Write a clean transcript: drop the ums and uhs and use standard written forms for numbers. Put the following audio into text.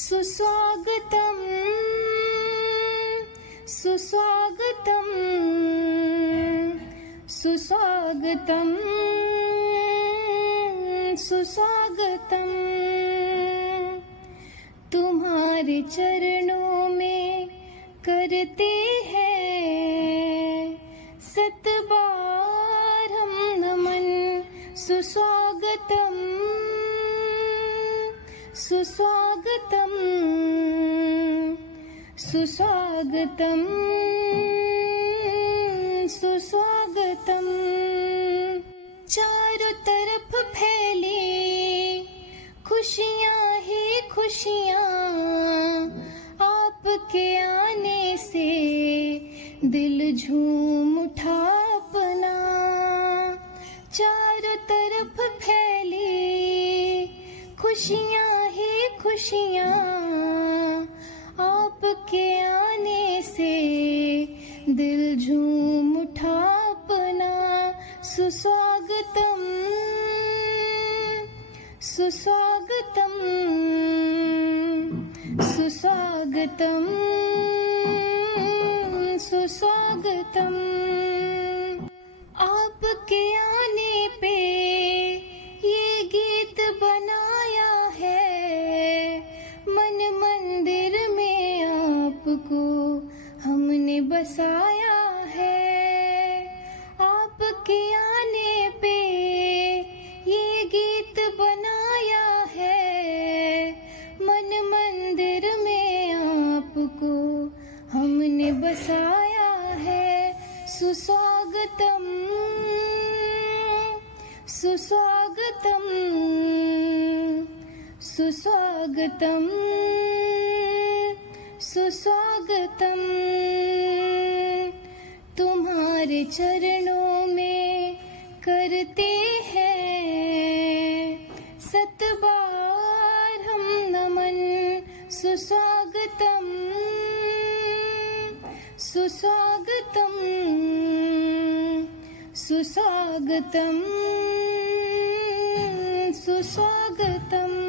सुस्वागतम सुस्वागतम सुस्वागतम सुस्वागतम। तुम्हारे चरणों में करते हैं 7 बार हम नमन। सुस्वागतम सुस्वागतम सुस्वागतम सुस्वागतम। चारों तरफ फैली खुशियाँ ही खुशियाँ, आपके आने से दिल झूम उठा अपना। चारों तरफ फैली खुशियाँ ही खुशियाँ, आपके आने से दिल झूम उठा अपना। सुस्वागतम सुस्वागतम सुस्वागतम सुस्वागतम। आपके आने पे ये गीत बनाया है, मन मंदिर में आपको हमने बसाया है। आपके आने पे ये गीत बनाया है, मन मंदिर में आपको हमने बसाया है। सुस्वागतम सुस्वागतम सुस्वागतम सुस्वागतम। तुम्हारे चरणों में करते हैं 7 बार हम नमन। सुस्वागतम सुस्वागतम सुस्वागतम सुस्वागतम।